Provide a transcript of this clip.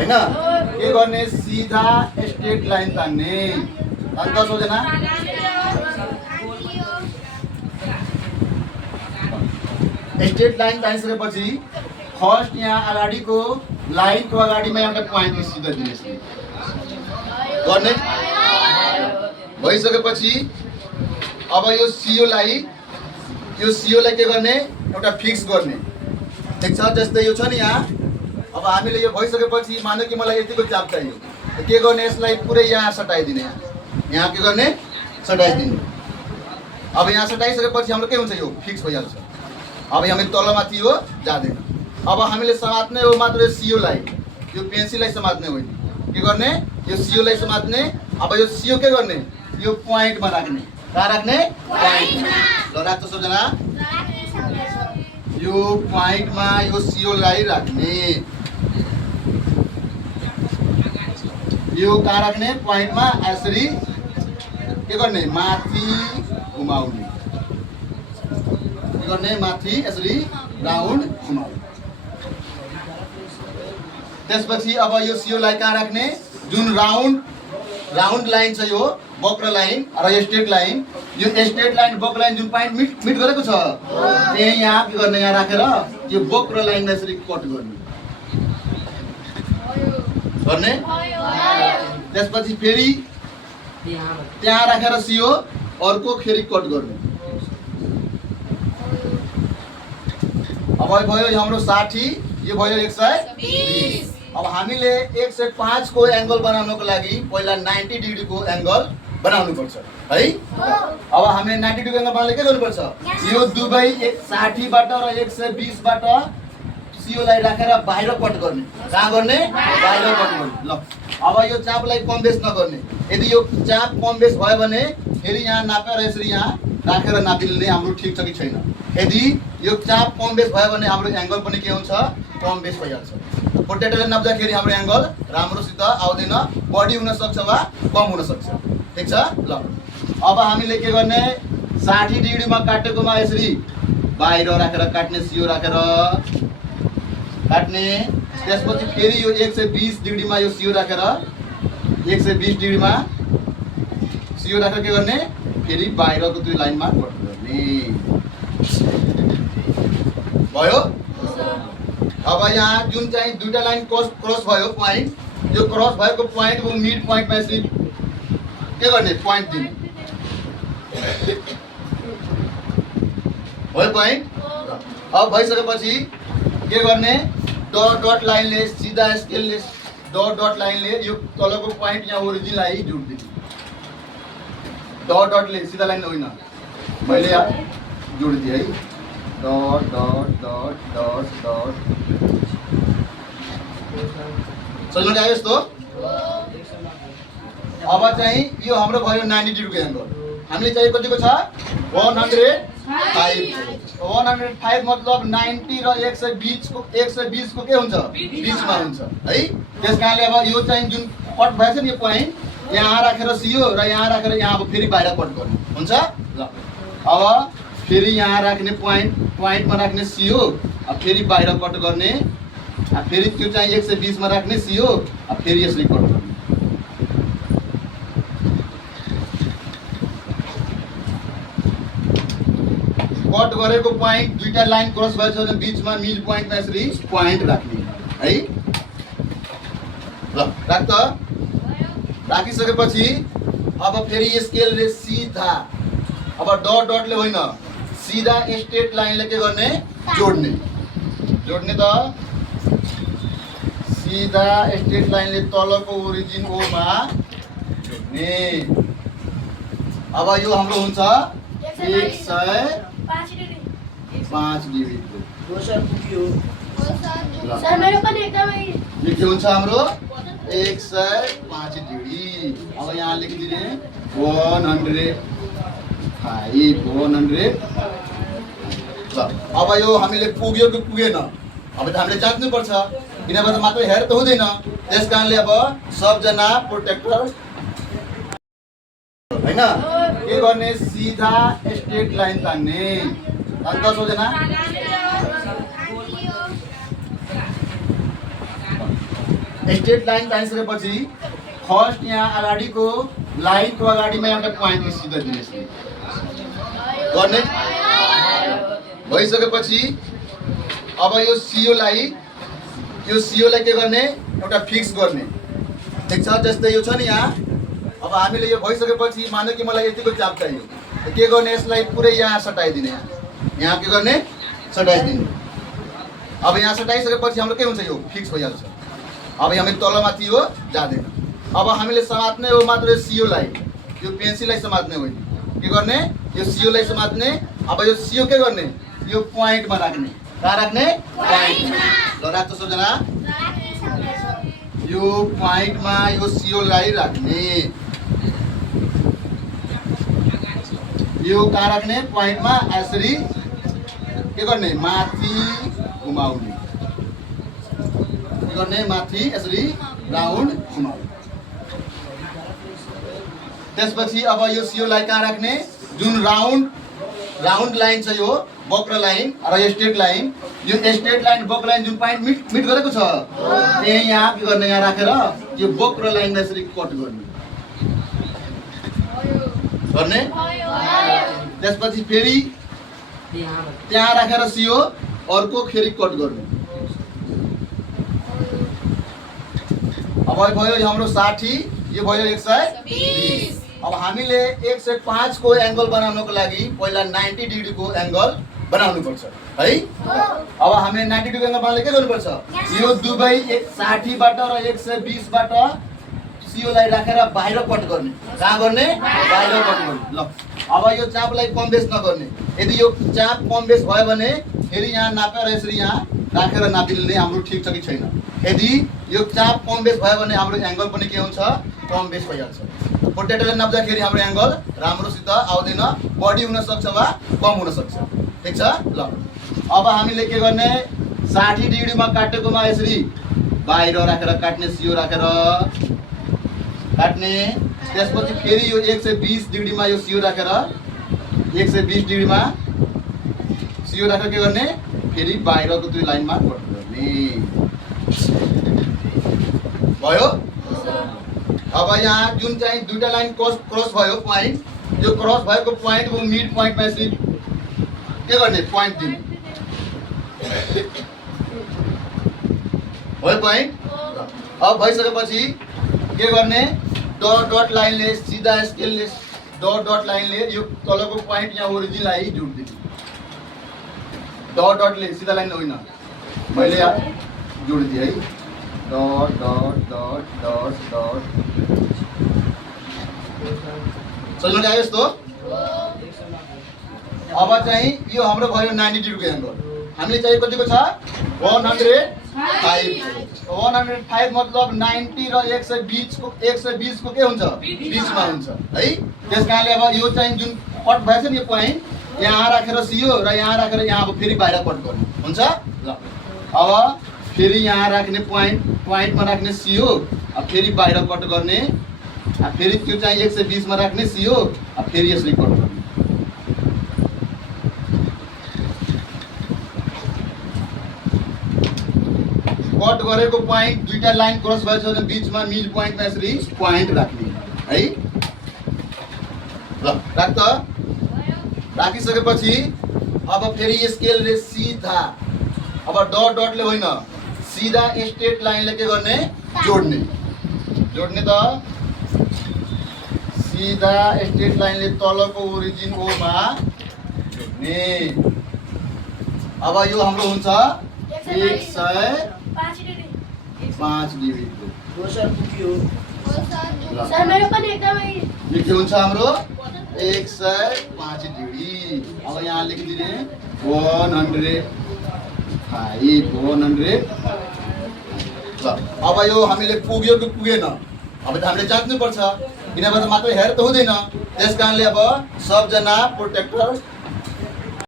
हैन के गर्ने सिधा स्ट्रेट लाइन तान्ने अनि 10 जना स्ट्रेट लाइन तानिसकेपछि फर्स्ट यहाँ अगाडिको लाइनको अगाडिमा एउटा पोइन्ट सिधा दिने गर्ने भइसकेपछि अब यो CO लाई के गर्ने एउटा फिक्स गर्ने ठीक छ। जस्तै यो छ नि यहाँ अब हामीले यो भइसकेपछि मान्यो कि मलाई यतिको चाप चाहियो के गर्ने यसलाई पुरै यहाँ सटाइदिने यहाँ के गर्ने सटाइदिने। अब यहाँ सटाइसकेपछि हाम्रो के हुन्छ यो फिक्स भइहाल्छ। अब हामी तलमाथि हो जाँदैन। अब हामीले समात्ने हो मात्र CO लाई यो पेन्सिललाई समात्ने होइन के गर्ने यो CO लाई समात्ने। अब यो CO के गर्ने यो पोइन्टमा राख्ने कहाँ राख्ने पोइन्टमा ल राख्छ सबजना यो पोइन्टमा यो CO लाई राख्ने यो कहाँ राख्ने पोइन्टमा यसरी के गर्ने माथि घुमाउने के गर्ने माथि यसरी राउन्ड घुमाउने। त्यसपछि अब यो CO लाई कहाँ राख्ने जुन राउन्ड लाइन छ यो वक्र लाइन र यो स्ट्रेट लाइन वक्र लाइन जुन पोइन्ट मिट गरेको छ त्यही यहाँ के गर्ने यहाँ राखेर यो वक्र लाइनलाई यसरी कट गर्ने त्यसपछि फेरि त्यहाँ राखेर CO अर्को फेरि कट गर्ने। अब भयो हाम्रो 60 यो भयो 120। अब हामीले 105 को एंगल बनाउनको लागि पहिला 90 डिग्री को एंगल बनाउनु पर्छ है। अब हामीले 90 डिग्री एंगल बनाउनले के गर्नुपर्छ यो दुबै 60 बाट र 120 बाट CO लाई राखेर बाहिर कट गर्ने कहाँ गर्ने बाहिर कट गर्ने। ल अब यो चापलाई कम बेस नगर्ने यदि यो चाप कम बेस भयो भने फेरि यहाँ नापेर यसरी यहाँ राखेर नापिदिने हाम्रो ठीक छ कि छैन। यदि यो चाप कम बेस भयो भने हाम्रो एंगल पनि के हुन्छ कम बेस भइहाल्छ। प्रोट्रेक्टरले नाप्दाखेरि हाम्रो एंगल राम्रोसित आउँदैन बढी हुन सक्छ वा कम हुन सक्छ ठीक छ। ल अब हामीले के गर्ने 60 डिग्रीमा काटेकोमा यसरी बाहिर राखेर काट्ने CO राखेर काट्ने। त्यसपछि फेरि यो 120 डिग्रीमा यो CO राखेर 120 डिग्रीमा CO राखेर के गर्ने फेरि बाहिरको त्यो लाइनमा कट गर्ने भयो। अब यहाँ जुन चाहिँ दुईटा लाइन क्रस भयो पोइन्ट यो क्रस भएको पोइन्टको मिड पोइन्टमा यसरी के गर्ने पोइन्ट दिने भयो पोइन्ट। अब भइसकेपछि के गर्ने डट लाइनले सिधा स्केलले डट लाइनले यो तलको पोइन्ट यहाँ ओरिजिनलाई जोड्दिने डटले सिधा लाइन होइन मैले जोडिदिएँ है डट समझ आयो यस्तो। अब चाहिँ यो हाम्रो भयो 90 डिग्रीको एंगल हामीले चाहिँ कतिको छ 105 मतलब 90 र 120 को के हुन्छ बीचमा हुन्छ है। त्यसकारणले अब यो चाहिँ जुन कट भएछ नि यो पोइन्ट यहाँ राखेर CO र यहाँ राखेर यहाँ अब फेरि बाहिर कट गर्ने हुन्छ। ल अब फेरि यहाँ राख्ने पोइन्टमा राख्ने CO अब फेरि बाहिर कट गर्ने फेरि त्यो चाहिँ 120 मा राख्ने CO अब फेरि यसले कट गर्ने। कट गरेको पोइन्ट दुईटा लाइन क्रस भएछ भने बीचमा मिड पोइन्टमा यसरी पोइन्ट राख्ने है। ल राख त राखिसकेपछि अब फेरि स्केलले सिधा अब डटले होइन सिधा स्ट्रेट लाइनले के गर्ने जोड्ने त सिधा स्ट्रेट लाइनले तलको ओरिजिन O मा जोड्ने। अब यो हाम्रो हुन्छ 105 डिग्रीको यो के हुन्छ हाम्रो 105 डिग्री। अब यहाँ लेखिदिने 100 अब यो हामीले पुग्यो कि पुगेन अब त हामीले जान्नुपर्छ किनभने मात्र हेर त हुँदैन। त्यसकारणले अब सबजना प्रोटेक्टर हैन के गर्ने सिधा स्ट्रेट लाइन तान्ने अनि 10 जना स्ट्रेट लाइन तानिसकेपछि फर्स्ट यहाँ अगाडिको लाइनको अगाडिमा एउटा पोइन्ट सिधा दिने गर्ने भइसकेपछि अब यो सिओलाई के गर्ने एउटा फिक्स गर्ने ठिक छ। जस्तै यो छ नि यहाँ, अब हामीले यो भइसकेपछि मान्यो कि मलाई यतिको चाप चाहियो, के गर्ने यसलाई पुरै यहाँ सटाइदिने, यहाँ के गर्ने सटाइदिने। अब यहाँ सटाइसकेपछि हाम्रो के हुन्छ, यो फिक्स भइहाल्छ। अब हामी तलमाथि यो जाँदैन। अब हामीले समात्ने हो मात्र सिओलाई, यो पेन्सिललाई समात्ने होइन, के गर्ने यो सिओलाई समात्ने। अब यो सिओ के गर्ने, यो पोइन्टमा राख्ने, कहाँ राख्ने पोइन्टमा। ल राख्छ सबजना, यो पोइन्टमा यो सिओलाई राख्ने, यो कहाँ राख्ने पोइन्टमा। यसरी के गर्ने माथि घुमाउने, के गर्ने माथि यसरी राउन्ड घुमाउने। त्यसपछि अब यो सिओलाई कहाँ राख्ने, जुन राउन्ड लाइन छ यो वक्र लाइन र यो स्ट्रेट लाइन, यो स्ट्रेट लाइन वक्र लाइन जुन पोइन्ट मिट गरेको छ त्यही यहाँ के गर्ने, यहाँ राखेर यो वक्र लाइनमा यसरी कट गर्ने। त्यसपछि फेरि त्यहाँ राखेर सियो अर्को फेरि कट गर्ने। अब भयो हाम्रो 60, यो भयो 120। अब हामीले 105 को एंगल बनाउनको लागि पहिला 90 डिग्री को एंगल बनाउनु पर्छ है। अब हामीले 90 डिग्री एंगल बनाउनले के गर्नुपर्छ, यो दुबै 60 बाट र 120 बाट सिओलाई राखेर बाहिर कट गर्ने, कहाँ गर्ने बाहिर कट गर्ने। ल अब यो चापलाई कम बेस नगर्ने, यदि यो चाप कम बेस भयो भने फेरि यहाँ नापेर यसरी यहाँ राखेर नापिदिने हाम्रो ठिक छ कि छैन। यदि यो चाप कम बेस भयो भने हाम्रो एंगल पनि के हुन्छ, कम बेस भइहाल्छ। पोटेटोले नाप्दाखेरि हाम्रो एंगल राम्रोसित आउँदैन, बढी हुन सक्छ वा कम हुन सक्छ। ठीक छ। ल अब हामीले के गर्ने, 60 डिग्रीमा काटेकोमा यसरी बाहिर राखेर काट्ने, सियो राखेर काट्ने। त्यसपछि फेरि यो 120 डिग्रीमा यो सियो राखेर 120 डिग्रीमा सियो राखेर के गर्ने, फेरि बाहिरको त्यो लाइनमा कट गर्ने भयो। अब यहाँ जुन चाहिँ दुईटा लाइन क्रस भयो पोइन्ट, यो क्रस भएको पोइन्टको मिड पोइन्टमा यसरी के गर्ने पोइन्ट दिने भयो पोइन्ट। अब भइसकेपछि के गर्ने, डट लाइनले सीधा स्केलले डट लाइनले यो तलको पोइन्ट यहाँ ओरिजिनलाई जोड्दिने। डटले सीधा लाइन होइन, मैले जोडिदिएँ है, dot dot dot dot dot. समझ आयो यस्तो। अब चाहिँ यो हाम्रो भयो 90 डिग्रीको एंगल। हामीले चाहिँ कतिको छ 105। 105 मतलब 90 र 120 को के हुन्छ, बीचमा हुन्छ है। त्यसकारणले अब यो चाहिँ जुन कट भएछ नि यो पोइन्ट यहाँ राखेर सियो र यहाँ राखेर यहाँ अब फेरि बाहिर कट गर्नु हुन्छ। ल अब फेरि यहाँ राख्ने पोइन्टमा राख्ने सियो, अब फेरि बाहिर कट गर्ने, अब फेरि त्यो चाहिँ 120 मा राख्ने सियो, अब फेरि यसरी कट गर्ने। कट गरेको पोइन्ट दुईटा लाइन क्रस भएछ भने बीचमा मिड पोइन्टमा यसरी पोइन्ट राख्ने है। ल राख त। राखिसकेपछि अब फेरि स्केलले सीधा, अब डटले होइन सीधा स्ट्रेट लाइनले के गर्ने जोड्ने त सीधा स्ट्रेट लाइनले तलको ओरिजिन ओमा जोड्ने। अब यो हाम्रो हुन्छ 105 डिग्रीको। सर मेरो पनि एकदमै यो के हुन्छ हाम्रो 105 डिग्री। अब यहाँ लेखिदिने 100 अब यो हामीले पुग्यो कि पुगेन, अब त हामीले जान्नुपर्छ, किनभने मात्रै हेर त हुँदैन। त्यस कारणले अब सबजना प्रोटेक्टर